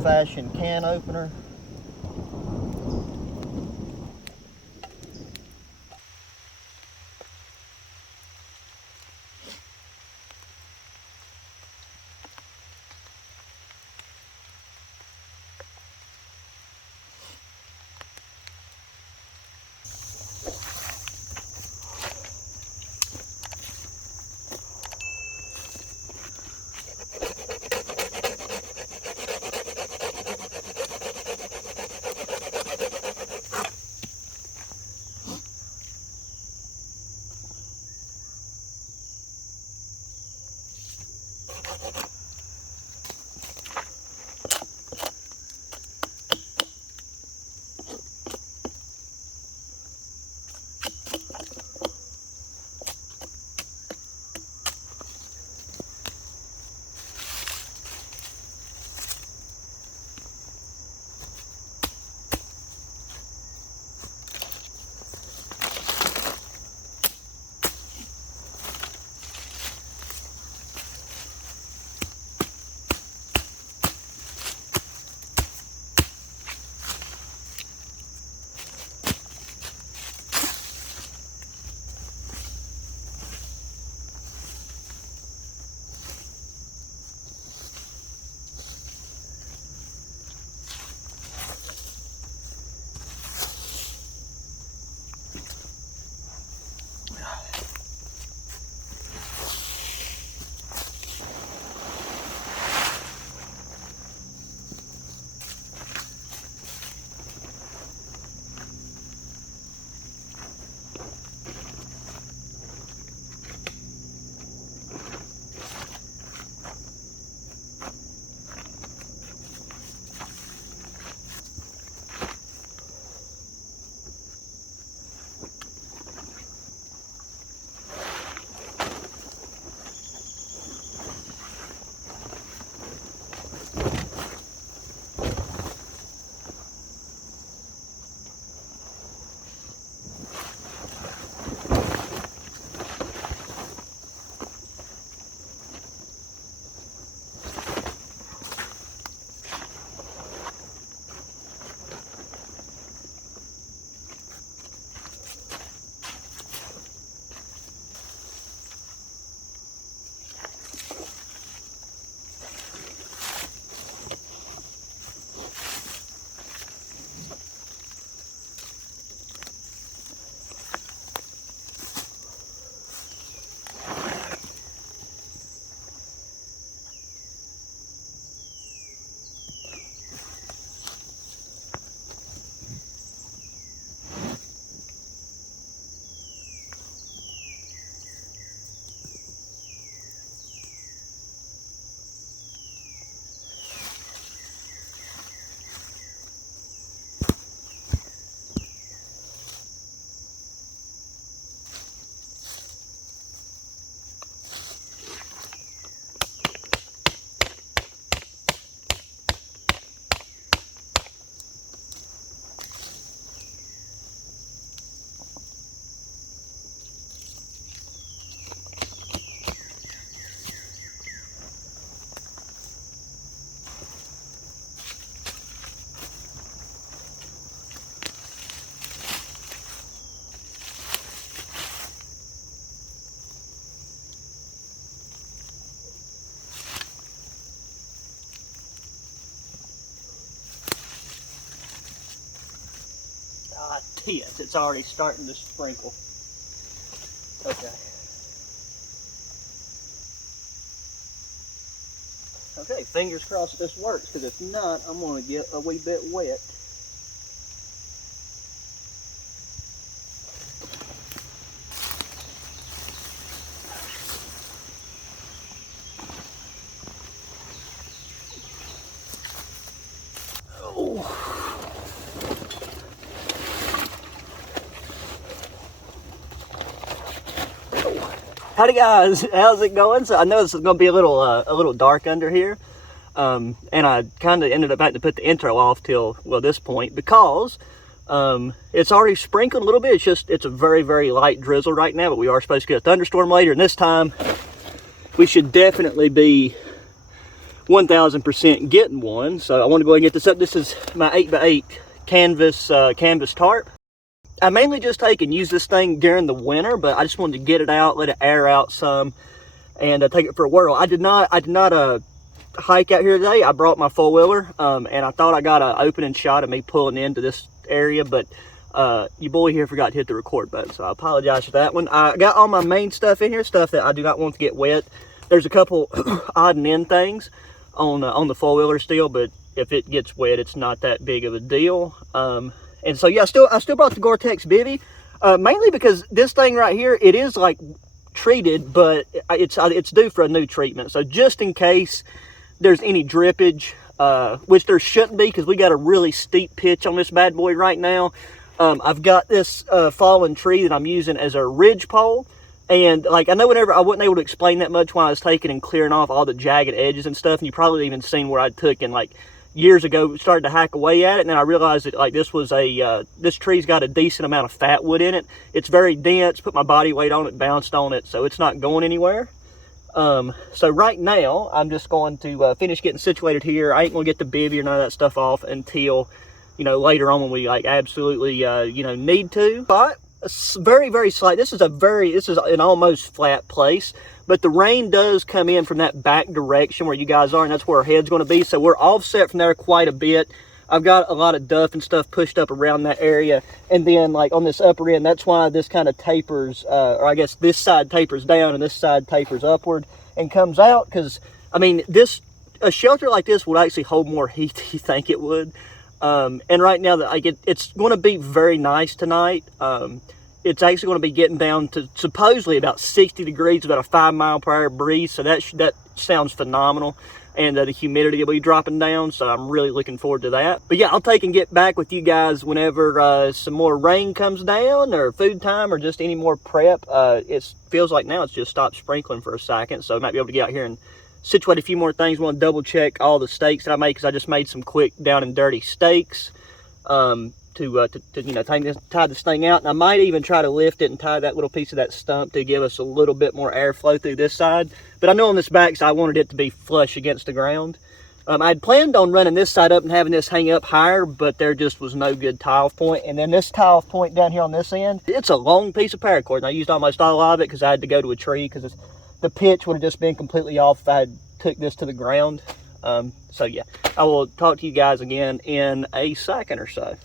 old-fashioned can opener. It's already starting to sprinkle. Okay. Okay, fingers crossed this works, because if not, I'm going to get a wee bit wet. Howdy guys, how's it going? So I know this is going to be a little dark under here, and I kind of ended up having to put the intro off till, well, this point, because it's already sprinkled a little bit. It's a very, very light drizzle right now, but we are supposed to get a thunderstorm later, and this time we should definitely be 1000% getting one. So I want to go ahead and get this up. This is my 8x8 canvas tarp. I mainly just take and use this thing during the winter, but I just wanted to get it out, let it air out some, and take it for a whirl. I did not hike out here today. I brought my four-wheeler, and I thought I got an opening shot of me pulling into this area, but your boy here forgot to hit the record button, so I apologize for that one. I got all my main stuff in here, stuff that I do not want to get wet. There's a couple odd and end things on the four-wheeler still, but if it gets wet, it's not that big of a deal. And so yeah, I still brought the Gore-Tex bivy, mainly because this thing right here, it is like treated, but it's due for a new treatment. So just in case there's any drippage, which there shouldn't be, because we got a really steep pitch on this bad boy right now. I've got this fallen tree that I'm using as a ridge pole. And like, I know whenever I wasn't able to explain that much while I was taking and clearing off all the jagged edges and stuff, and you probably even seen where I took and like years ago started to hack away at it, and then I realized that like this was this tree's got a decent amount of fat wood in it. It's very dense, put my body weight on it, bounced on it, so it's not going anywhere. So right now I'm just going to finish getting situated here. I ain't gonna get the bivy or none of that stuff off until, you know, later on when we like absolutely you know, need to. But very, very slight. This is an almost flat place, but the rain does come in from that back direction where you guys are, and that's where our head's going to be. So we're offset from there quite a bit. I've got a lot of duff and stuff pushed up around that area, and then like on this upper end, that's why this kind of tapers, or I guess this side tapers down and this side tapers upward and comes out. Because I mean, a shelter like this would actually hold more heat than you think it would. And right now, it's going to be very nice tonight. It's actually going to be getting down to supposedly about 60 degrees, about a 5-mile-per-hour breeze. So that sounds phenomenal. And the humidity will be dropping down. So I'm really looking forward to that. But yeah, I'll take and get back with you guys whenever some more rain comes down, or food time, or just any more prep. It feels like now it's just stopped sprinkling for a second. So I might be able to get out here and situate a few more things. Want to double check all the steaks that I made, because I just made some quick down and dirty steaks to you know, tie this thing out. And I might even try to lift it and tie that little piece of that stump to give us a little bit more airflow through this side. But I know on this back side I wanted it to be flush against the ground. I had planned on running this side up and having this hang up higher, but there just was no good tie-off point. And then this tie-off point down here on this end, it's a long piece of paracord, and I used almost all of it because I had to go to a tree, because the pitch would have just been completely off if I had took this to the ground. So yeah, I will talk to you guys again in a second or so.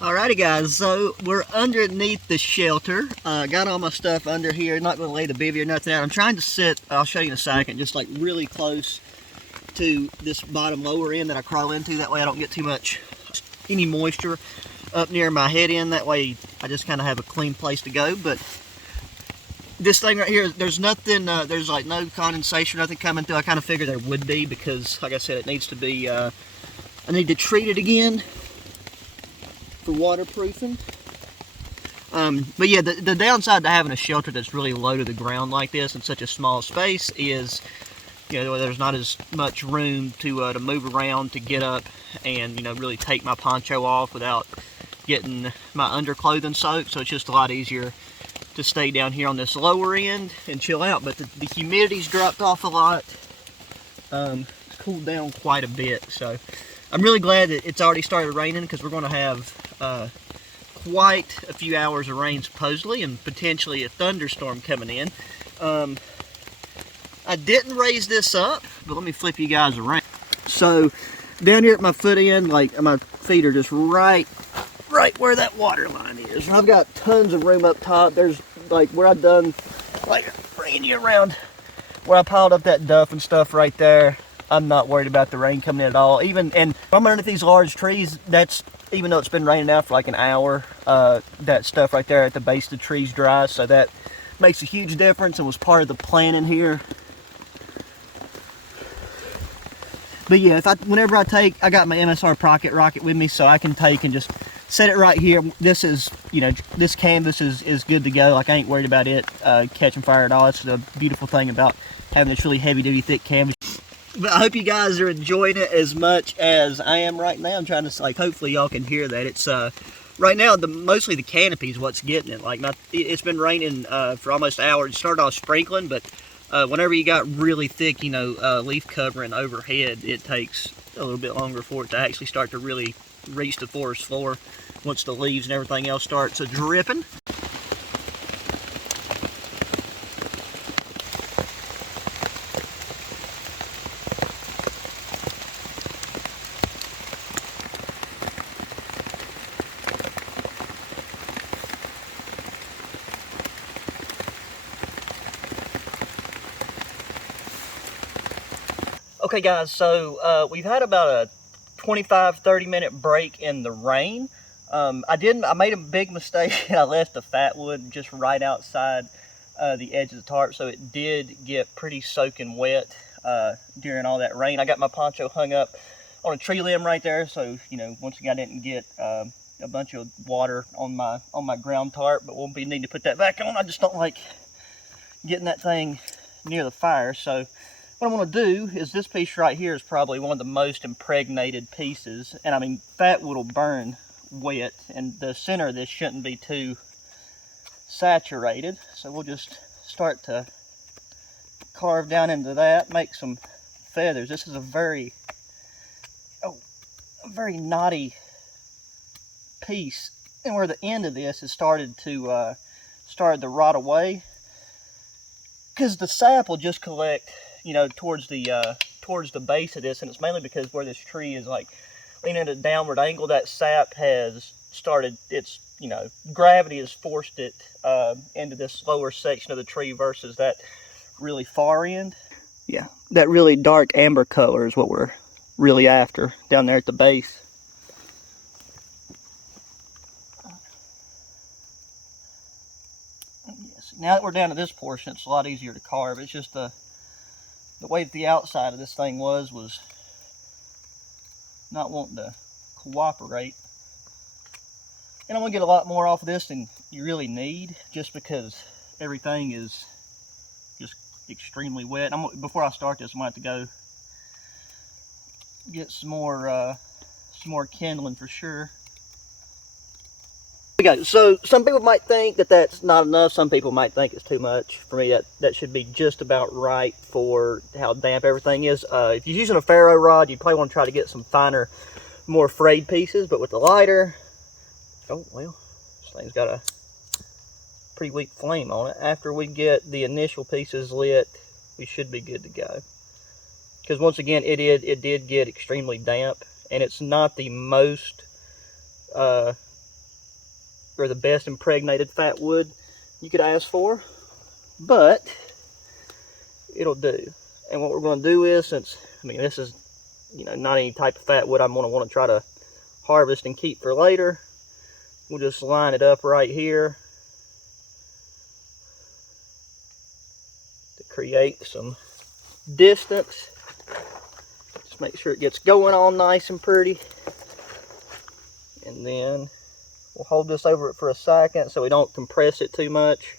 Alrighty guys, so we're underneath the shelter. Got all my stuff under here. Not going to lay the bivy or nothing out. I'm trying to sit, I'll show you in a second, just like really close to this bottom lower end that I crawl into. That way I don't get any moisture up near my head end. That way I just kind of have a clean place to go. But this thing right here, there's nothing, there's like no condensation, nothing coming through. I kind of figured there would be, because like I said, it needs to be, I need to treat it again for waterproofing. But yeah, the downside to having a shelter that's really low to the ground like this in such a small space is, you know, there's not as much room to move around, to get up and, you know, really take my poncho off without getting my underclothing soaked. So it's just a lot easier to stay down here on this lower end and chill out. But the humidity's dropped off a lot. It's cooled down quite a bit. So I'm really glad that it's already started raining, because we're going to have quite a few hours of rain supposedly, and potentially a thunderstorm coming in. I didn't raise this up, but let me flip you guys around. So down here at my foot end, like my feet are just right where that water line is. I've got tons of room up top. There's like where I've done, like bringing you around where I piled up that duff and stuff right there. I'm not worried about the rain coming in at all. Even, and I'm underneath these large trees, that's, even though it's been raining out for like an hour, that stuff right there at the base of the trees dries, so that makes a huge difference and was part of the planning here. But yeah, whenever I take, I got my MSR pocket rocket with me, so I can take and just set it right here. This is, you know, this canvas is good to go. Like, I ain't worried about it catching fire at all. That's the beautiful thing about having this really heavy duty thick canvas. But I hope you guys are enjoying it as much as I am right now. I'm trying to, like, hopefully y'all can hear that. It's right now mostly the canopy is what's getting it. Like, it's been raining for almost an hour. It started off sprinkling, but whenever you got really thick, you know, leaf covering overhead, it takes a little bit longer for it to actually start to really reach the forest floor once the leaves and everything else starts dripping. Okay guys, so we've had about a 25-30 minute break in the rain. I made a big mistake and I left the fat wood just right outside the edge of the tarp, so it did get pretty soaking wet during all that rain. I got my poncho hung up on a tree limb right there, so, you know, once again I didn't get a bunch of water on my ground tarp, but we'll be needing to put that back on. I just don't like getting that thing near the fire. So what I want to do is, this piece right here is probably one of the most impregnated pieces, and I mean, fat wood will burn wet, and the center of this shouldn't be too saturated. So we'll just start to carve down into that, make some feathers. This is a very knotty piece, and where the end of this has started to rot away, because the sap will just collect, you know, towards the base of this, and it's mainly because where this tree is like leaning at a downward angle, that sap has started, it's, you know, gravity has forced it into this lower section of the tree versus that really far end. Yeah, that really dark amber color is what we're really after down there at the base. Yes, now that we're down to this portion, it's a lot easier to carve. It's just the way that the outside of this thing was not wanting to cooperate. And I'm going to get a lot more off of this than you really need, just because everything is just extremely wet. Before I start this, I'm going to have to go get some more kindling for sure. Okay, so some people might think that that's not enough. Some people might think it's too much. For me, that should be just about right for how damp everything is. If you're using a ferro rod, you probably want to try to get some finer, more frayed pieces. But with the lighter, oh well, this thing's got a pretty weak flame on it. After we get the initial pieces lit, we should be good to go. Because once again, it did get extremely damp, and it's not the most or the best impregnated fat wood you could ask for, but it'll do. And what we're going to do is, since, I mean, this is, you know, not any type of fat wood I'm going to want to try to harvest and keep for later, we'll just line it up right here to create some distance. Just make sure it gets going all nice and pretty, and then we'll hold this over it for a second so we don't compress it too much.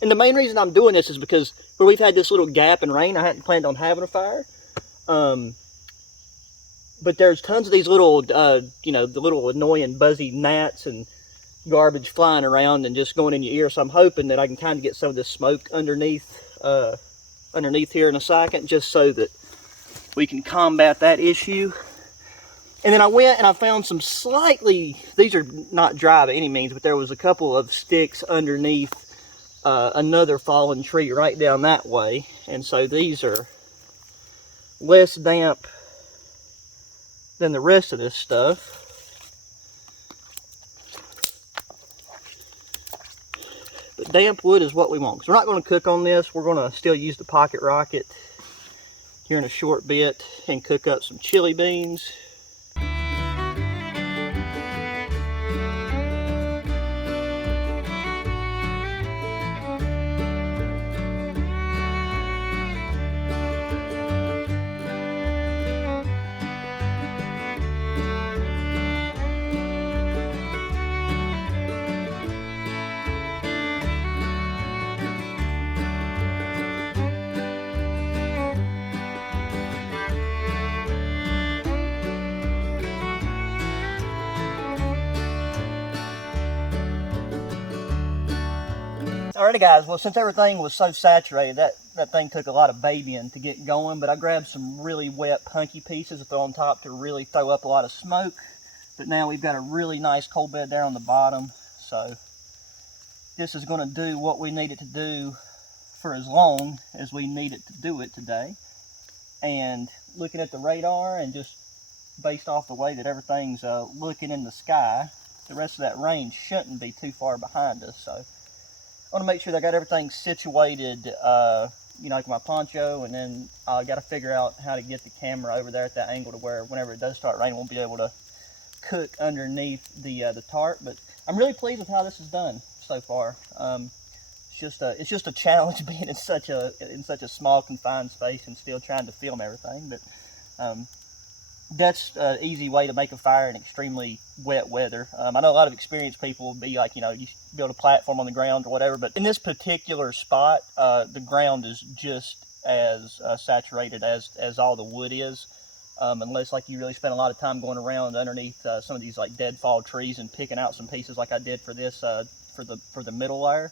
And the main reason I'm doing this is because where we've had this little gap in rain, I hadn't planned on having a fire. But there's tons of these little, you know, the little annoying buzzy gnats and garbage flying around and just going in your ear. So I'm hoping that I can kind of get some of this smoke underneath here in a second, just so that we can combat that issue. And then I went and I found some slightly, these are not dry by any means, but there was a couple of sticks underneath another fallen tree right down that way. And so these are less damp than the rest of this stuff. But damp wood is what we want. So we're not going to cook on this. We're going to still use the pocket rocket here in a short bit and cook up some chili beans. Alrighty guys, well since everything was so saturated, that thing took a lot of babying to get going, but I grabbed some really wet punky pieces to throw on top to really throw up a lot of smoke. But now we've got a really nice coal bed there on the bottom, so this is going to do what we need it to do for as long as we need it to do it today. And looking at the radar and just based off the way that everything's looking in the sky, the rest of that rain shouldn't be too far behind us. So I want to make sure that I got everything situated, you know, like my poncho, and then I got to figure out how to get the camera over there at that angle to where whenever it does start raining, we'll be able to cook underneath the tarp. But I'm really pleased with how this is done so far. It's just a challenge being in such a small confined space and still trying to film everything. But that's an easy way to make a fire in extremely wet weather. I know a lot of experienced people will be like, you know, you build a platform on the ground or whatever, but in this particular spot, the ground is just as saturated as all the wood is, unless like you really spend a lot of time going around underneath some of these like deadfall trees and picking out some pieces like I did for this, for the middle layer.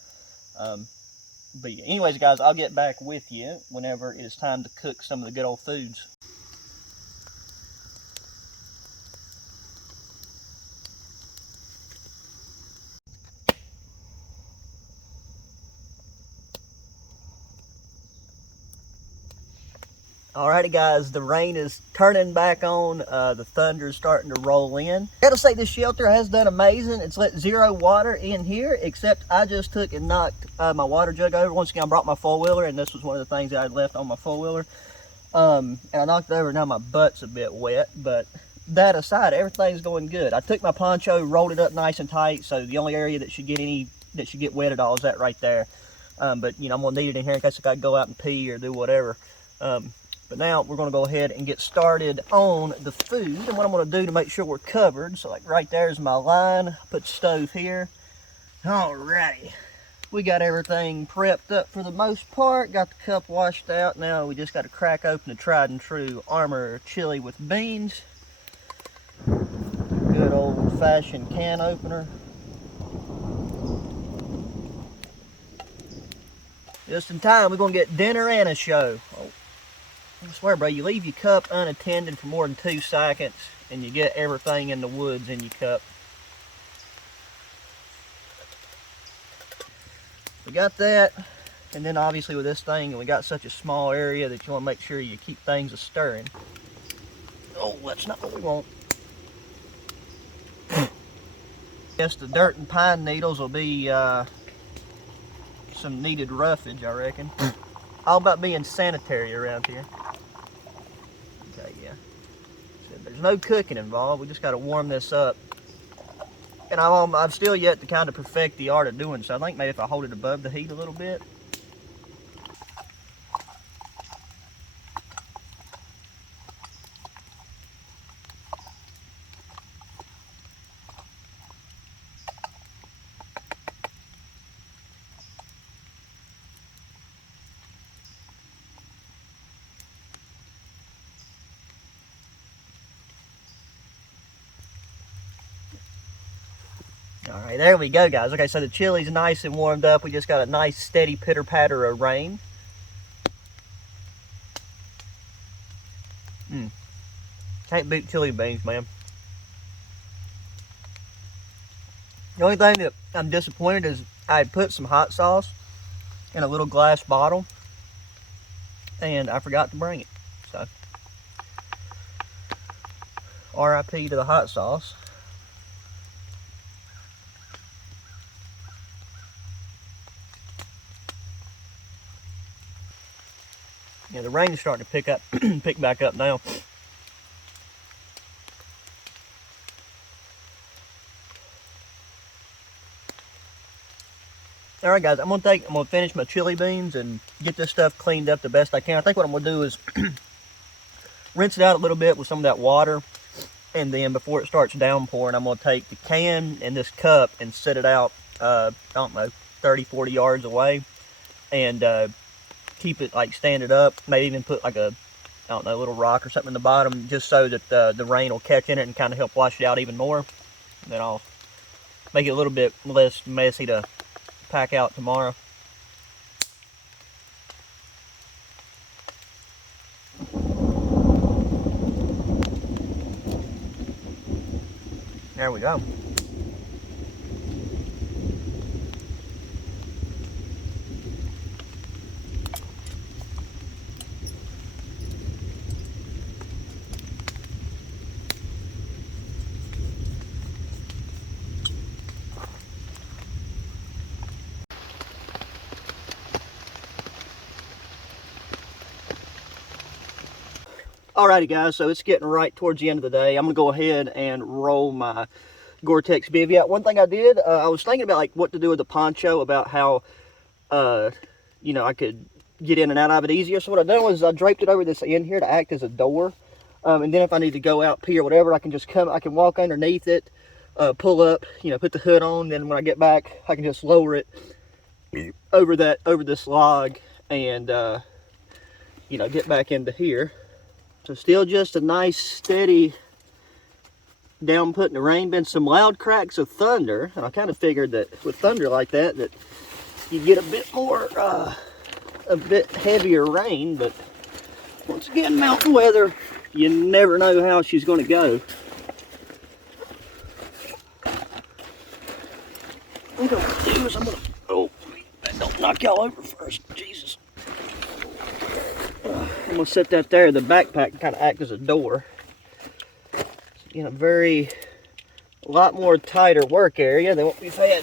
But yeah, anyways guys, I'll get back with you whenever it is time to cook some of the good old foods. Alrighty guys, the rain is turning back on, the thunder is starting to roll in. Gotta say this shelter has done amazing. It's let zero water in here, except I just took and knocked my water jug over. Once again, I brought my four-wheeler, and this was one of the things that I'd left on my four-wheeler. And I knocked it over, now my butt's a bit wet, but that aside, everything's going good. I took my poncho, rolled it up nice and tight, so the only area that should get wet at all is that right there. But you know, I'm gonna need it in here in case I gotta go out and pee or do whatever. But now we're going to go ahead and get started on the food. And what I'm going to do to make sure we're covered, so like right there is my line. Put the stove here. Alrighty. We got everything prepped up for the most part. Got the cup washed out. Now we just got to crack open the tried and true Armor chili with beans. Good old fashioned can opener. Just in time, we're going to get dinner and a show. Oh. I swear, bro, you leave your cup unattended for more than 2 seconds and you get everything in the woods in your cup. We got that, and then obviously with this thing, we got such a small area that you want to make sure you keep things a-stirring. Oh, that's not what we want. Yes, the dirt and pine needles will be some needed roughage, I reckon. All about being sanitary around here. Okay, yeah. So there's no cooking involved. We just got to warm this up. And I've still yet to kind of perfect the art of doing so. I think maybe if I hold it above the heat a little bit. All right, there we go, guys. Okay, so the chili's nice and warmed up. We just got a nice steady pitter patter of rain. Can't beat chili beans, man. The only thing that I'm disappointed is I had put some hot sauce in a little glass bottle and I forgot to bring it. So, RIP to the hot sauce. Yeah, the rain is starting to pick back up now. All right, guys, I'm gonna finish my chili beans and get this stuff cleaned up the best I can. I think what I'm gonna do is rinse it out a little bit with some of that water, and then before it starts downpouring, I'm gonna take the can and this cup and set it out, I don't know, 30, 40 yards away, and keep it like standing up. Maybe even put like a, I don't know, little rock or something in the bottom, just so that the rain will catch in it and kind of help wash it out even more. And then I'll make it a little bit less messy to pack out tomorrow. There we go. Alrighty guys, so it's getting right towards the end of the day. I'm gonna go ahead and roll my Gore-Tex bivy out. One thing I did, I was thinking about like what to do with the poncho, about how, you know, I could get in and out of it easier. So what I've done was I draped it over this end here to act as a door. And then if I need to go out, pee or whatever, I can just I can walk underneath it, pull up, you know, put the hood on. Then when I get back, I can just lower it over this log and, you know, get back into here. So still just a nice steady downput in the rain. Been some loud cracks of thunder, and I kind of figured that with thunder like that you get a bit more, a bit heavier rain. But once again, mountain weather, you never know how she's going to go. What I'm going to do is I'm going to, oh, don't knock y'all over first, Jesus. I'm going to set that there. The backpack can kind of act as a door. In a lot more tighter work area than what we've had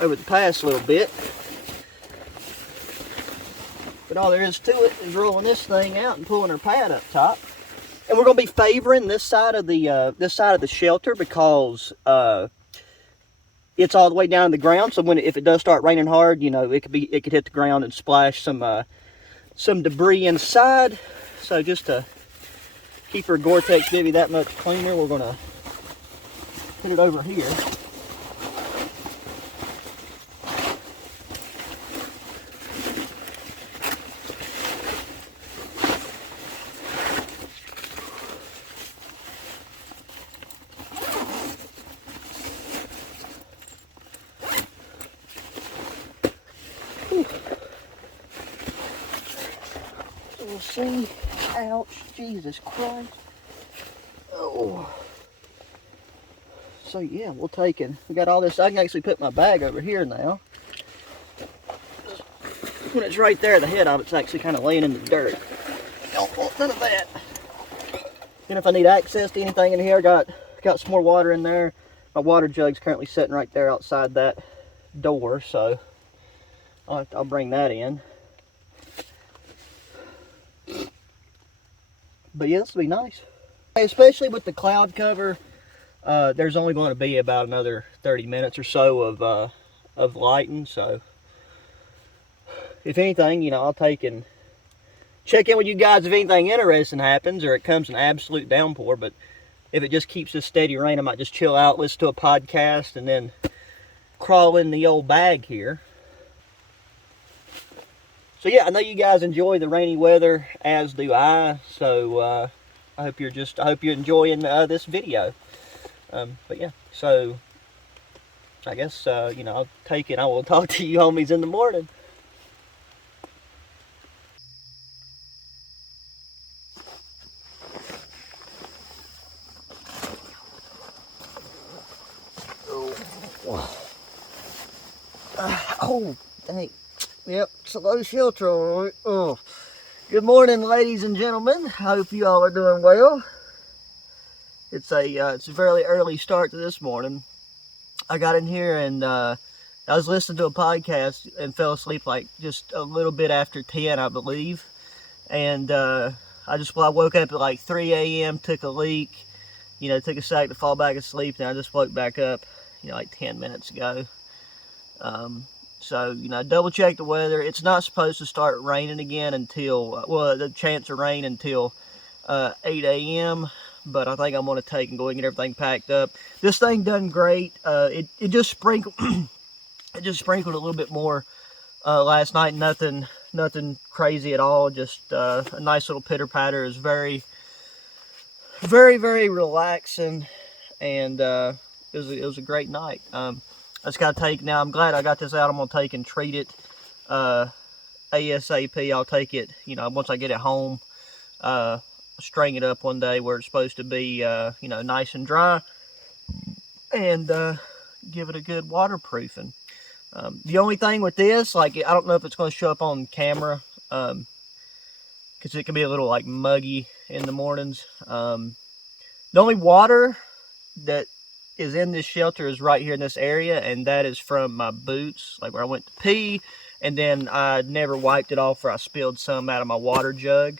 over the past little bit. But all there is to it is rolling this thing out and pulling her pad up top. And we're going to be favoring this side of the shelter because it's all the way down to the ground. So if it does start raining hard, you know, it could hit the ground and splash some debris inside. So just to keep her Gore-Tex bivy that much cleaner, we're going to put it over here. We'll see. Ouch, Jesus Christ. Oh. So yeah, we'll take it. We got all this. I can actually put my bag over here now. When it's right there, the head of it's actually kind of laying in the dirt. Don't want none of that. And if I need access to anything in here, got some more water in there. My water jug's currently sitting right there outside that door, so I'll bring that in. But yeah, this will be nice. Especially with the cloud cover, there's only going to be about another 30 minutes or so of lighting. So if anything, you know, I'll take and check in with you guys if anything interesting happens or it comes an absolute downpour. But if it just keeps this steady rain, I might just chill out, listen to a podcast, and then crawl in the old bag here. So yeah, I know you guys enjoy the rainy weather, as do I. So I hope you're enjoying this video. But yeah, so I guess you know, I'll take it. I will talk to you homies in the morning. Oh. Oh, dang. Yep, it's a low shelter, all right. Oh. Good morning, ladies and gentlemen. I hope you all are doing well. It's a fairly early start to this morning. I got in here and I was listening to a podcast and fell asleep like just a little bit after 10, I believe. And I woke up at like 3 a.m., took a leak, took a sec to fall back asleep, and I just woke back up, like 10 minutes ago. So, double check the weather. It's not supposed to start raining again until, the chance of rain until 8 a.m., but I think I'm going to take and go and get everything packed up. This thing done great. It just sprinkled, it just sprinkled a little bit more last night. Nothing crazy at all. Just a nice little pitter patter. Is very, very, very relaxing, and it was a great night. I just got to take now. I'm glad I got this out. I'm gonna take and treat it ASAP. I'll take it, once I get it home. String it up one day where it's supposed to be, nice and dry, and give it a good waterproofing. The only thing with this, I don't know if it's going to show up on camera, because it can be a little muggy in the mornings. The only water that is in this shelter is right here in this area, and that is from my boots, where I went to pee, and then I never wiped it off, or I spilled some out of my water jug.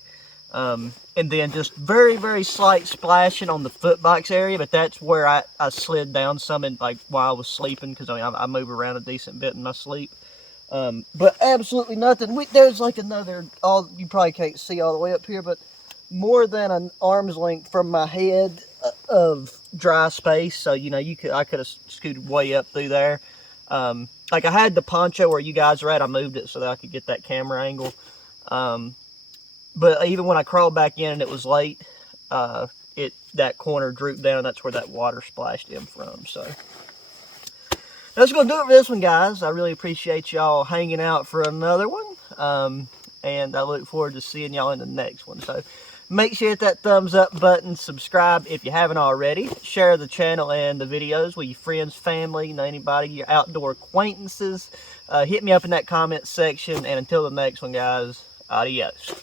And then just very, very slight splashing on the foot box area, but that's where I slid down some while I was sleeping, because I move around a decent bit in my sleep. But absolutely nothing. There's another, you probably can't see all the way up here, but more than an arm's length from my head of dry space. So, I could have scooted way up through there. I had the poncho where you guys are at. I moved it so that I could get that camera angle. But even when I crawled back in and it was late, that corner drooped down. That's where that water splashed in from. So that's going to do it for this one, guys. I really appreciate y'all hanging out for another one. And I look forward to seeing y'all in the next one. So make sure you hit that thumbs up button, subscribe if you haven't already, share the channel and the videos with your friends, family, anybody, your outdoor acquaintances. Hit me up in that comment section, and until the next one, guys, adios.